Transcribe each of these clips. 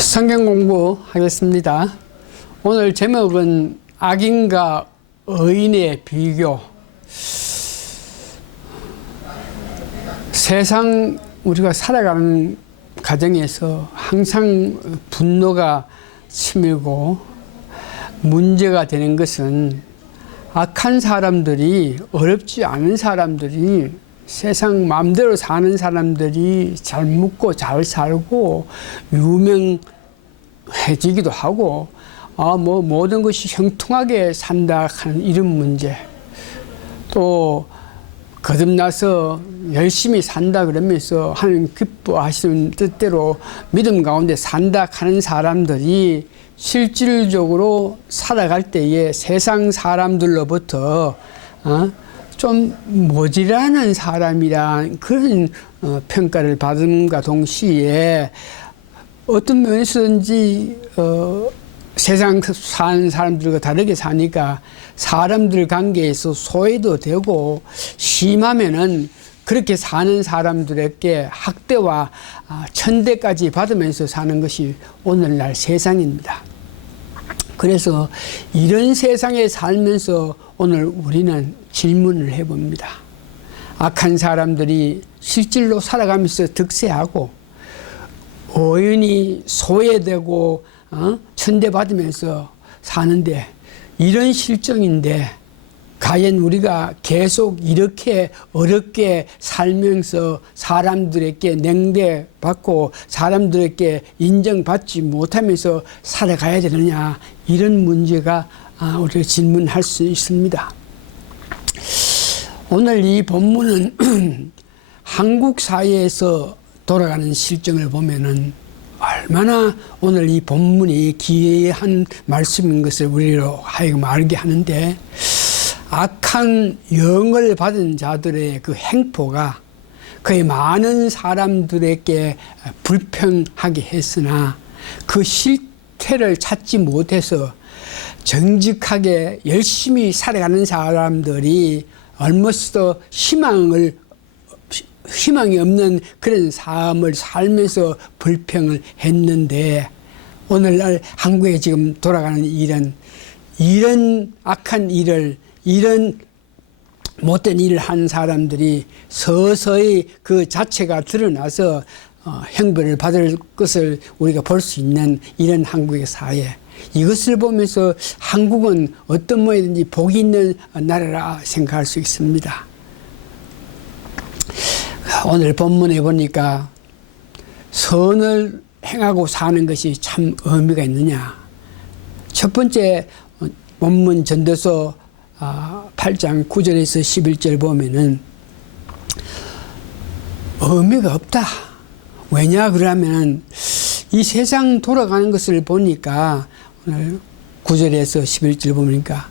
성경 공부하겠습니다. 오늘 제목은 악인과 의인의 비교. 세상 우리가 살아가는 가정에서 항상 분노가 치밀고 문제가 되는 것은 악한 사람들이, 어렵지 않은 사람들이, 세상 마음대로 사는 사람들이 잘 묻고 잘 살고 유명해지기도 하고 모든 것이 형통하게 산다 하는 이런 문제, 또 거듭나서 열심히 산다 그러면서 하나님 기뻐하시는 뜻대로 믿음 가운데 산다 하는 사람들이 실질적으로 살아갈 때에 세상 사람들로부터 좀 모질라는 사람이란 그런 평가를 받음과 동시에 어떤 면에서든지 세상 사는 사람들과 다르게 사니까 사람들 관계에서 소외도 되고, 심하면은 그렇게 사는 사람들에게 학대와 천대까지 받으면서 사는 것이 오늘날 세상입니다. 그래서 이런 세상에 살면서 오늘 우리는 질문을 해봅니다. 악한 사람들이 실질로 살아가면서 득세하고 의인이 소외되고 천대받으면서 사는데, 이런 실정인데 과연 우리가 계속 이렇게 어렵게 살면서 사람들에게 냉대받고 사람들에게 인정받지 못하면서 살아가야 되느냐, 이런 문제가 우리가 질문할 수 있습니다. 오늘 이 본문은 한국 사회에서 돌아가는 실정을 보면은 얼마나 오늘 이 본문이 귀한 말씀인 것을 우리로 하여금 알게 하는데, 악한 영을 받은 자들의 그 행포가 거의 많은 사람들에게 불평하게 했으나 그 실태를 찾지 못해서 정직하게 열심히 살아가는 사람들이 얼머스도 희망이 없는 그런 삶을 살면서 불평을 했는데, 오늘날 한국에 지금 돌아가는 이런 악한 일을, 이런 못된 일을 한 사람들이 서서히 그 자체가 드러나서 형벌을 받을 것을 우리가 볼 수 있는 이런 한국의 사회, 이것을 보면서 한국은 어떤 모양이든지 복이 있는 나라라 생각할 수 있습니다. 오늘 본문에 보니까 선을 행하고 사는 것이 참 의미가 있느냐. 첫 번째 본문 전도서 8장 9절에서 11절 보면은 의미가 없다. 왜냐 그러면 이 세상 돌아가는 것을 보니까 오늘 9절에서 11절 보니까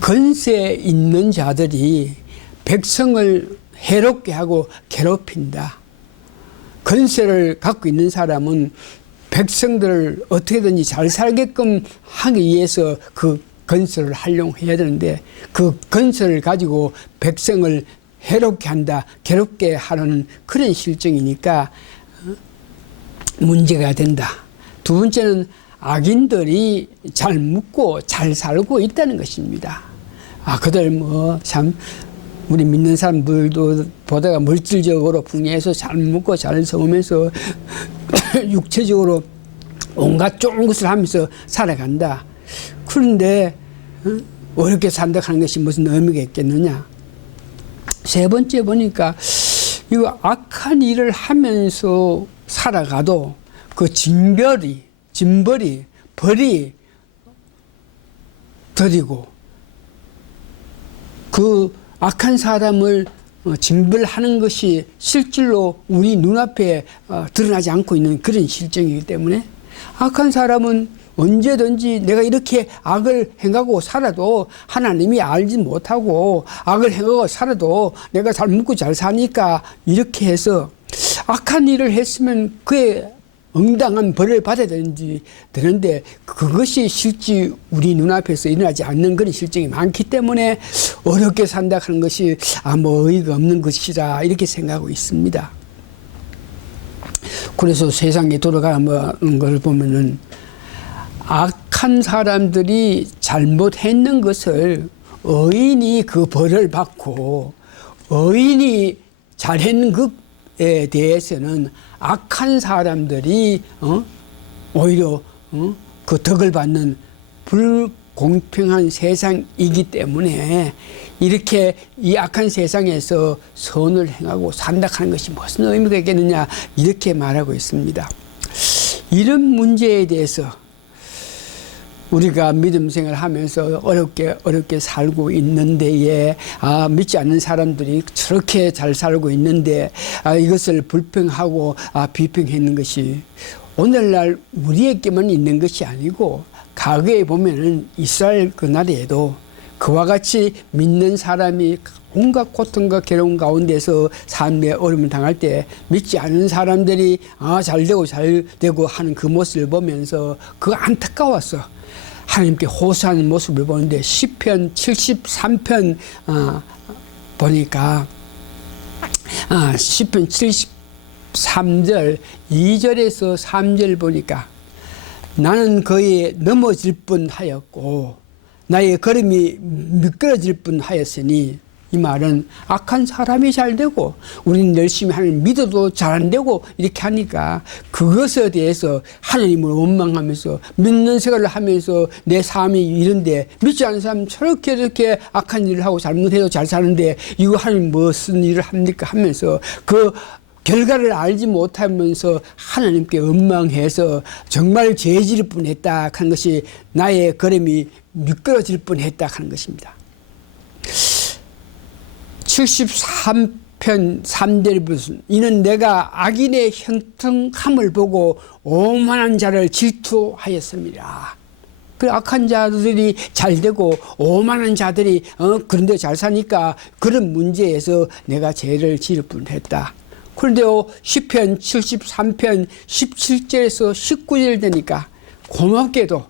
권세 있는 자들이 백성을 해롭게 하고 괴롭힌다. 권세를 갖고 있는 사람은 백성들을 어떻게든지 잘 살게끔 하기 위해서 그 권세를 활용해야 되는데, 그 권세를 가지고 백성을 해롭게 한다, 괴롭게 하는 그런 실정이니까 문제가 된다. 두 번째는 악인들이 잘 묻고 잘 살고 있다는 것입니다. 그들 참 우리 믿는 사람들도 보다가 물질적으로 풍요해서 잘 먹고 잘 살면서 육체적으로 온갖 좋은 것을 하면서 살아간다. 그런데 어렵게 산다 하는 것이 무슨 의미가 있겠느냐. 세 번째 보니까 이거 악한 일을 하면서 살아가도 그 징벌이 벌이 더디고, 그 악한 사람을 징벌하는 것이 실질로 우리 눈앞에 드러나지 않고 있는 그런 실정이기 때문에, 악한 사람은 언제든지 내가 이렇게 악을 행하고 살아도 하나님이 알지 못하고, 악을 행하고 살아도 내가 잘 먹고 잘 사니까 이렇게 해서 악한 일을 했으면 그에 응당한 벌을 받아야 되는데 그것이 실제 우리 눈앞에서 일어나지 않는 그런 실정이 많기 때문에 어렵게 산다 하는 것이 아무 의의가 없는 것이라 이렇게 생각하고 있습니다. 그래서 세상에 돌아가는 걸 보면은 악한 사람들이 잘못했는 것을 의인이 그 벌을 받고 의인이 잘했는 것에 대해서는 악한 사람들이 오히려 그 덕을 받는 불공평한 세상이기 때문에 이렇게 이 악한 세상에서 선을 행하고 산다 하는 것이 무슨 의미가 있겠느냐 이렇게 말하고 있습니다. 이런 문제에 대해서 우리가 믿음 생활을 하면서 어렵게 살고 있는데에 믿지 않는 사람들이 저렇게 잘 살고 있는데 이것을 불평하고 비평했는 것이 오늘날 우리에게만 있는 것이 아니고 과거에 보면은 이스라엘 그 나라에도 그와 같이 믿는 사람이 온갖 고통과 괴로움 가운데서 삶의 어려움을 당할 때 믿지 않는 사람들이 잘 되고 하는 그 모습을 보면서 그 안타까웠어. 하나님께 호소하는 모습을 보는데 시편 73편 보니까 시편 73절 2절에서 3절 보니까 나는 거의 넘어질 뻔하였고 나의 걸음이 미끄러질 뻔하였으니 이 말은 악한 사람이 잘 되고 우리는 열심히 하나님 믿어도 잘 안 되고 이렇게 하니까 그것에 대해서 하나님을 원망하면서 믿는 생활을 하면서 내 삶이 이런데 믿지 않는 사람 저렇게 악한 일을 하고 잘못해도 잘 사는데 이거 하나님 무슨 일을 합니까 하면서 그 결과를 알지 못하면서 하나님께 원망해서 정말 죄질 뻔했다 하는 것이 나의 걸음이 미끄러질 뻔했다 하는 것입니다. 73편 3절 무슨 이는 내가 악인의 형통함을 보고 오만한 자를 질투하였습니다. 그 악한 자들이 잘 되고 오만한 자들이 그런데 잘 사니까 그런 문제에서 내가 죄를 지을 뻔했다. 그런데요 시편 73편 17절에서 19절 되니까 고맙게도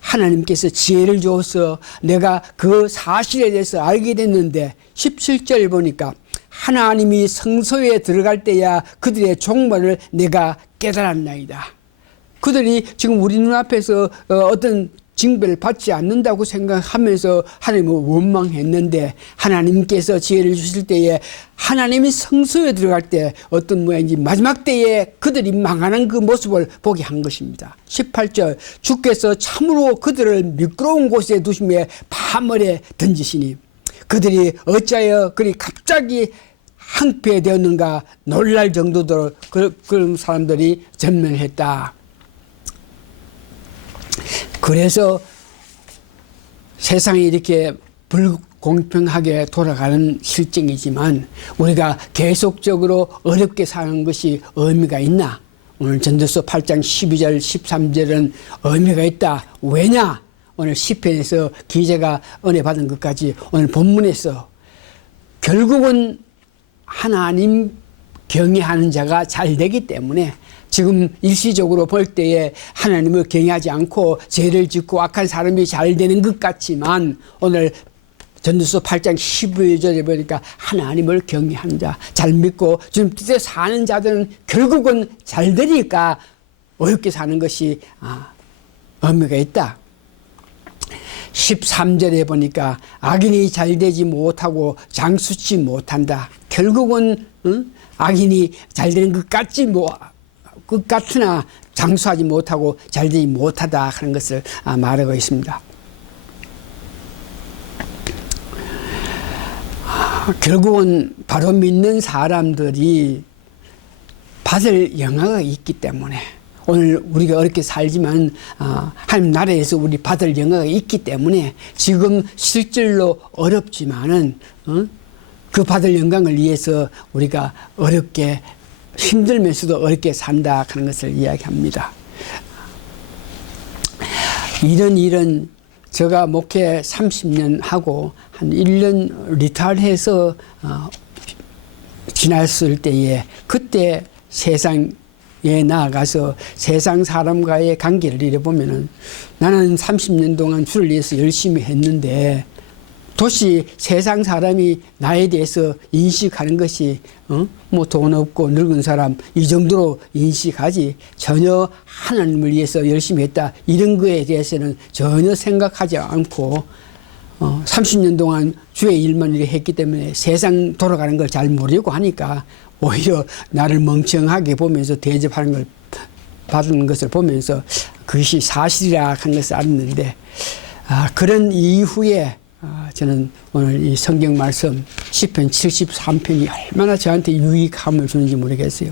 하나님께서 지혜를 주어서 내가 그 사실에 대해서 알게 됐는데 17절 보니까 하나님이 성소에 들어갈 때야 그들의 종말을 내가 깨달았나이다. 그들이 지금 우리 눈앞에서 어떤 징벌을 받지 않는다고 생각하면서 하나님을 원망했는데 하나님께서 지혜를 주실 때에 하나님이 성소에 들어갈 때 어떤 모양인지 마지막 때에 그들이 망하는 그 모습을 보게 한 것입니다. 18절 주께서 참으로 그들을 미끄러운 곳에 두심에 파멸에 던지시니 그들이 어찌하여 그리 갑자기 항폐되었는가 놀랄 정도로 그런 사람들이 전멸했다. 그래서 세상이 이렇게 불공평하게 돌아가는 실정이지만 우리가 계속적으로 어렵게 사는 것이 의미가 있나? 오늘 전도서 8장 12절 13절은 의미가 있다. 왜냐? 오늘 시편에서 기자가 은혜 받은 것까지 오늘 본문에서 결국은 하나님 경외하는 자가 잘 되기 때문에 지금 일시적으로 볼 때에 하나님을 경외하지 않고 죄를 짓고 악한 사람이 잘 되는 것 같지만 오늘 전도서 8장 12절에 보니까 하나님을 경외하는 자, 잘 믿고 지금 뜻에 사는 자들은 결국은 잘 되니까 어렵게 사는 것이 의미가 있다. 13절에 보니까 악인이 잘 되지 못하고 장수치 못한다. 결국은 악인이 잘 되는 것 같으나 장수하지 못하고 잘 되지 못하다 하는 것을 말하고 있습니다. 결국은 바로 믿는 사람들이 받을 영화가 있기 때문에 오늘 우리가 어렵게 살지만 하나님 나라에서 우리 받을 영화가 있기 때문에 지금 실질로 어렵지만은 그 받을 영광을 위해서 우리가 어렵게 힘들면서도 어렵게 산다 하는 것을 이야기합니다. 이런 일은 제가 목회 30년 하고 한 1년 리타일해서 지났을 때에 그때 세상에 나아가서 세상 사람과의 관계를 잃어보면은 나는 30년 동안 주를 위해서 열심히 했는데 도시 세상 사람이 나에 대해서 인식하는 것이 뭐 돈 없고 늙은 사람 이 정도로 인식하지 전혀 하나님을 위해서 열심히 했다 이런 거에 대해서는 전혀 생각하지 않고 30년 동안 주의 일만 이렇게 했기 때문에 세상 돌아가는 걸 잘 모르고 하니까 오히려 나를 멍청하게 보면서 대접하는 걸 받는 것을 보면서 그것이 사실이라 한 것을 알았는데 그런 이후에 저는 오늘 이 성경 말씀 시편 73편이 얼마나 저한테 유익함을 주는지 모르겠어요.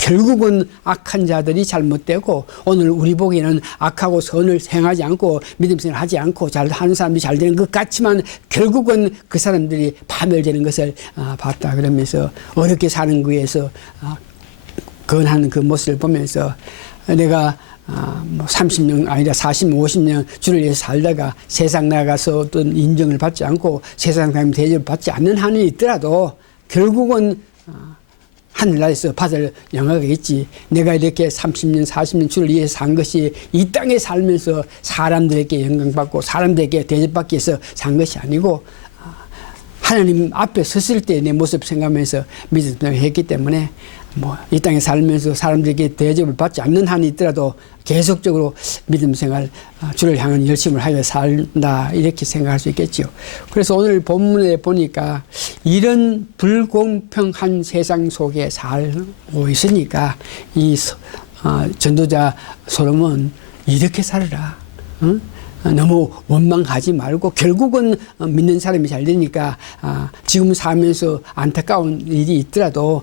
결국은 악한 자들이 잘못되고 오늘 우리 보기에는 악하고 선을 행하지 않고 믿음 생활을 하지 않고 잘하는 사람들이 잘 되는 것 같지만 결국은 그 사람들이 파멸되는 것을 봤다 그러면서 어렵게 사는 거에서 건하는 그 모습을 보면서 내가 뭐 30년 아니라 40년, 50년 주를 위해서 살다가 세상 나가서 어떤 인정을 받지 않고 세상 사람 대접을 받지 않는 한이 있더라도 결국은 하늘나라에서 받을 영화가 있지. 내가 이렇게 30년, 40년 주를 위해서 산 것이 이 땅에 살면서 사람들에게 영광받고 사람들에게 대접받기 위해서 산 것이 아니고 하나님 앞에 섰을 때 내 모습 생각하면서 믿음을 했기 때문에 뭐 이 땅에 살면서 사람들에게 대접을 받지 않는 한이 있더라도 계속적으로 믿음 생활 주를 향한 열심을 하여 산다 이렇게 생각할 수 있겠죠. 그래서 오늘 본문에 보니까 이런 불공평한 세상 속에 살고 있으니까 이 전도자 솔로몬 이렇게 살아라. 응? 너무 원망하지 말고 결국은 믿는 사람이 잘 되니까 지금 살면서 안타까운 일이 있더라도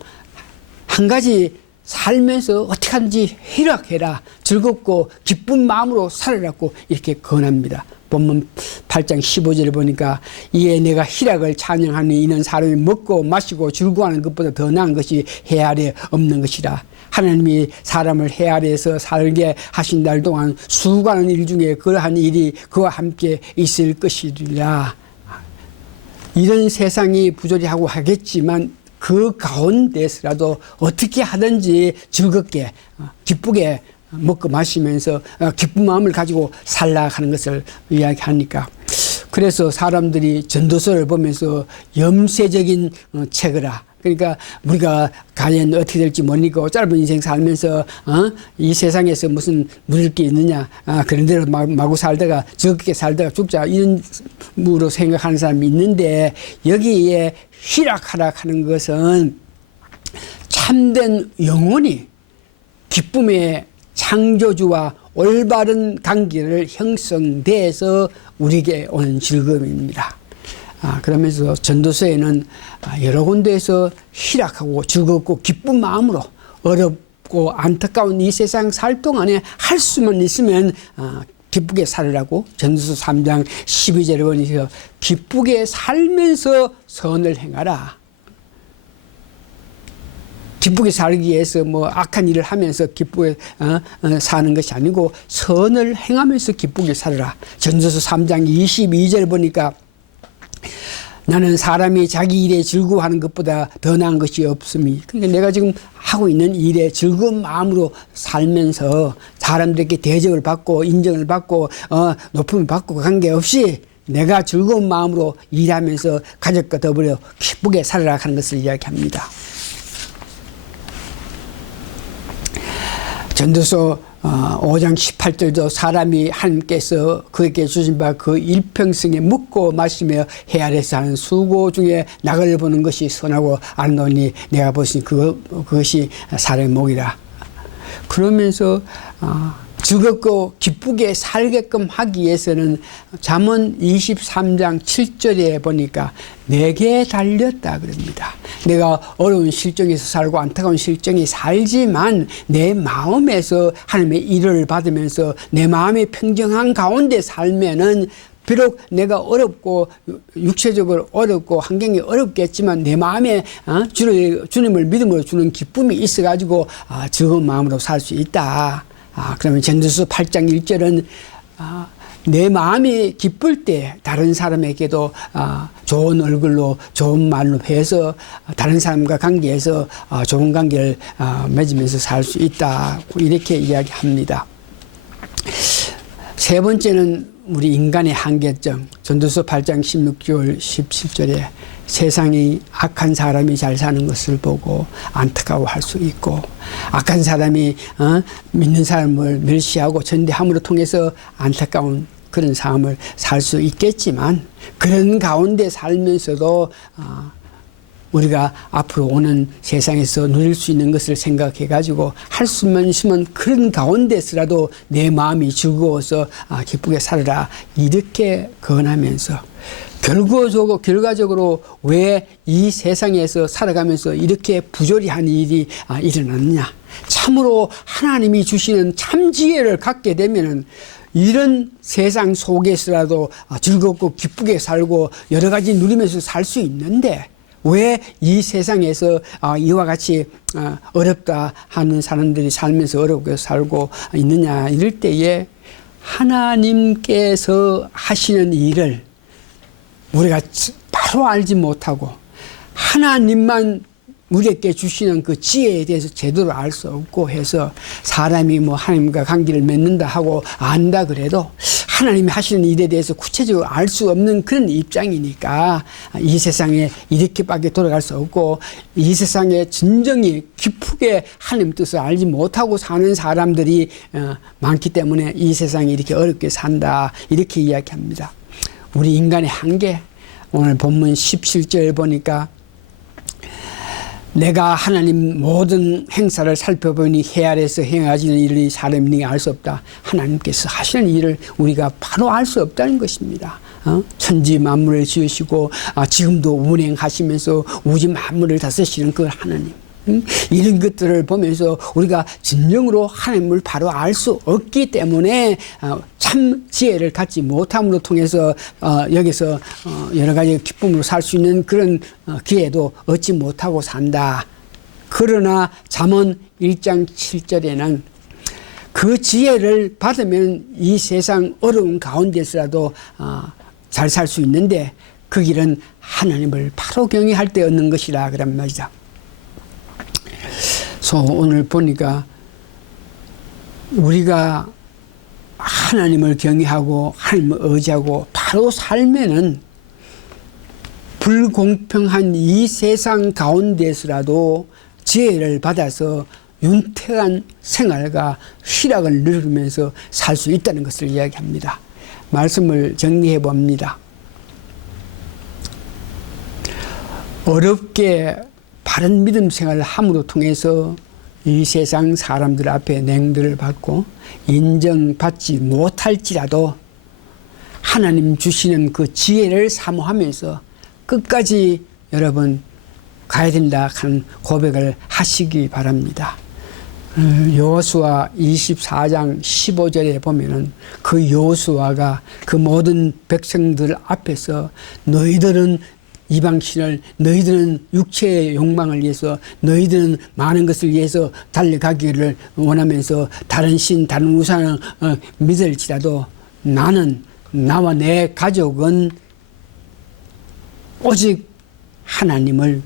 한 가지 살면서 어떻게 하든지 희락해라. 즐겁고 기쁜 마음으로 살아라고 이렇게 권합니다. 본문 8장 15절을 보니까 이에 내가 희락을 찬양하니 이는 사람이 먹고 마시고 즐거워하는 것보다 더 나은 것이 해 아래 없는 것이라. 하나님이 사람을 해 아래에서 살게 하신 날 동안 수많은 일 중에 그러한 일이 그와 함께 있을 것이라. 이런 세상이 부조리하고 하겠지만 그 가운데서라도 어떻게 하든지 즐겁게 기쁘게 먹고 마시면서 기쁜 마음을 가지고 살아가는 것을 이야기하니까 그래서 사람들이 전도서를 보면서 염세적인 책이라. 그러니까 우리가 과연 어떻게 될지 모르고 짧은 인생 살면서 이 세상에서 무슨 누릴 게 있느냐 그런 대로 마구 살다가 즐겁게 살다가 죽자 이런 무로 생각하는 사람이 있는데 여기에 희락하라 하는 것은 참된 영혼이 기쁨의 창조주와 올바른 관계를 형성돼서 우리에게 오는 즐거움입니다. 그러면서 전도서에는 여러 군데에서 희락하고 즐겁고 기쁜 마음으로 어렵고 안타까운 이 세상 살 동안에 할 수만 있으면 기쁘게 살으라고 전도서 3장 12절에 보니까 기쁘게 살면서 선을 행하라. 기쁘게 살기 위해서 뭐 악한 일을 하면서 기쁘게 사는 것이 아니고 선을 행하면서 기쁘게 살아라. 전도서 3장 22절 보니까 나는 사람이 자기 일에 즐거워하는 것보다 더 나은 것이 없음이. 그러니까 내가 지금 하고 있는 일에 즐거운 마음으로 살면서 사람들에게 대접을 받고 인정을 받고 높음을 받고 관계없이 내가 즐거운 마음으로 일하면서 가족과 더불어 기쁘게 살아라 하는 것을 이야기합니다. 전도서 5장 18절도 사람이 하나님께서 그에게 주신 바 그 일평생에 먹고 마시며 해 아래서 하는 수고 중에 낙을 보는 것이 선하고 아름다우니 내가 보신 그것이 사람의 목이라. 그러면서 즐겁고 기쁘게 살게끔 하기 위해서는 잠언 23장 7절에 보니까 내게 달렸다 그럽니다. 내가 어려운 실정에서 살고 안타까운 실정에 살지만 내 마음에서 하나님의 일을 받으면서 내 마음의 평정한 가운데 살면은 비록 내가 어렵고 육체적으로 어렵고 환경이 어렵겠지만 내 마음에 주님을 믿음으로 주는 기쁨이 있어가지고 즐거운 마음으로 살 수 있다. 그러면 전도서 8장 1절은 내 마음이 기쁠 때 다른 사람에게도 좋은 얼굴로 좋은 말로 해서 다른 사람과 관계에서 좋은 관계를 맺으면서 살 수 있다. 이렇게 이야기합니다. 세 번째는 우리 인간의 한계점, 전도서 8장 16절 17절에 세상이 악한 사람이 잘 사는 것을 보고 안타까워할 수 있고, 악한 사람이 믿는 사람을 멸시하고 전대함으로 통해서 안타까운 그런 삶을 살 수 있겠지만, 그런 가운데 살면서도 우리가 앞으로 오는 세상에서 누릴 수 있는 것을 생각해 가지고 할 수만 있으면 그런 가운데서라도 내 마음이 즐거워서 기쁘게 살아라, 이렇게 권하면서, 결과적으로 왜 이 세상에서 살아가면서 이렇게 부조리한 일이 일어났느냐, 참으로 하나님이 주시는 참 지혜를 갖게 되면은 이런 세상 속에서라도 즐겁고 기쁘게 살고 여러 가지 누리면서 살 수 있는데, 왜 이 세상에서 이와 같이 어렵다 하는 사람들이 살면서 어렵게 살고 있느냐, 이럴 때에 하나님께서 하시는 일을 우리가 바로 알지 못하고 하나님만 우리에게 주시는 그 지혜에 대해서 제대로 알 수 없고 해서, 사람이 뭐 하나님과 관계를 맺는다 하고 안다 그래도 하나님이 하시는 일에 대해서 구체적으로 알 수 없는 그런 입장이니까 이 세상에 이렇게밖에 돌아갈 수 없고, 이 세상에 진정히 기쁘게 하나님 뜻을 알지 못하고 사는 사람들이 많기 때문에 이 세상이 이렇게 어렵게 산다, 이렇게 이야기합니다. 우리 인간의 한계, 오늘 본문 17절 보니까 내가 하나님 모든 행사를 살펴보니 해 아래에서 행하시는 일이 사람이 알 수 없다. 하나님께서 하시는 일을 우리가 바로 알 수 없다는 것입니다. 천지 만물을 지으시고 지금도 운행하시면서 우주 만물을 다스리시는 그 하나님, 이런 것들을 보면서 우리가 진정으로 하나님을 바로 알 수 없기 때문에 참 지혜를 갖지 못함으로 통해서 여기서 여러 가지 기쁨으로 살 수 있는 그런 기회도 얻지 못하고 산다. 그러나 잠언 1장 7절에는 그 지혜를 받으면 이 세상 어려운 가운데서라도 잘 살 수 있는데, 그 길은 하나님을 바로 경외할 때 얻는 것이라 그런 말이죠. 그래서 오늘 보니까 우리가 하나님을 경외하고 하나님을 의지하고 바로 살면은 불공평한 이 세상 가운데서라도 지혜를 받아서 윤택한 생활과 희락을 누리면서 살 수 있다는 것을 이야기합니다. 말씀을 정리해 봅니다. 어렵게 바른 믿음 생활을 함으로 통해서 이 세상 사람들 앞에 냉들을 받고 인정받지 못할지라도 하나님 주시는 그 지혜를 사모하면서 끝까지 여러분 가야 된다 하는 고백을 하시기 바랍니다. 여호수아 24장 15절에 보면은 그 여호수아가 그 모든 백성들 앞에서 너희들은 이방신을, 너희들은 육체의 욕망을 위해서, 너희들은 많은 것을 위해서 달려가기를 원하면서 다른 신, 다른 우상을 믿을지라도 나는, 나와 내 가족은 오직 하나님을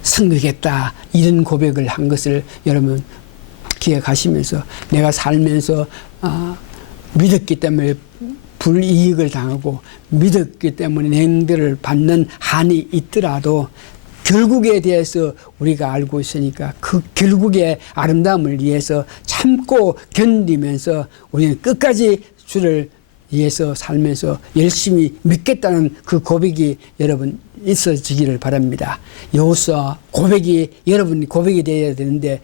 섬기겠다, 이런 고백을 한 것을 여러분 기억하시면서, 내가 살면서 믿었기 때문에 불이익을 당하고 믿었기 때문에 냉대를 받는 한이 있더라도 결국에 대해서 우리가 알고 있으니까 그 결국의 아름다움을 위해서 참고 견디면서 우리는 끝까지 주를 위해서 살면서 열심히 믿겠다는 그 고백이 여러분 있어지기를 바랍니다. 여호수아 고백이 여러분 고백이 되어야 되는데,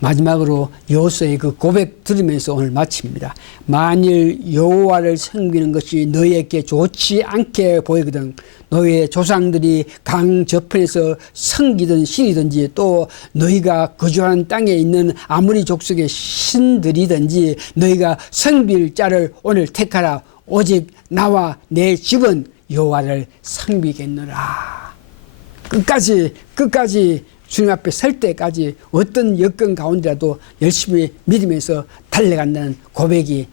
마지막으로 여호수아의 그 고백 들으면서 오늘 마칩니다. 만일 여호와를 섬기는 것이 너희에게 좋지 않게 보이거든 너희의 조상들이 강 저편에서 섬기던 신이든지 또 너희가 거주하는 땅에 있는 아무리 족속의 신들이든지 너희가 섬길 자를 오늘 택하라. 오직 나와 내 집은 여호와를 섬기겠노라. 끝까지 주님 앞에 설 때까지 어떤 여건 가운데라도 열심히 믿으면서 달려간다는 고백이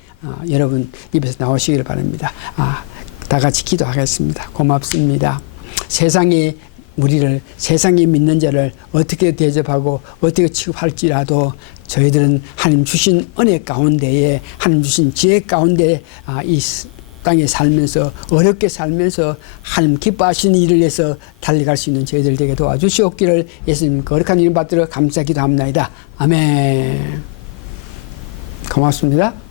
여러분 입에서 나오시기를 바랍니다. 다 같이 기도하겠습니다. 고맙습니다. 세상에 우리를 세상에 믿는 자를 어떻게 대접하고 어떻게 취급할지라도 저희들은 하나님 주신 은혜 가운데에 하나님 주신 지혜 가운데 이 땅에 살면서 어렵게 살면서 하나님 기뻐하시는 일을 위해서 달려갈 수 있는 저희들 되게 도와주시옵기를 예수님 거룩한 이름 받들어 감사기도합니다. 아멘. 고맙습니다.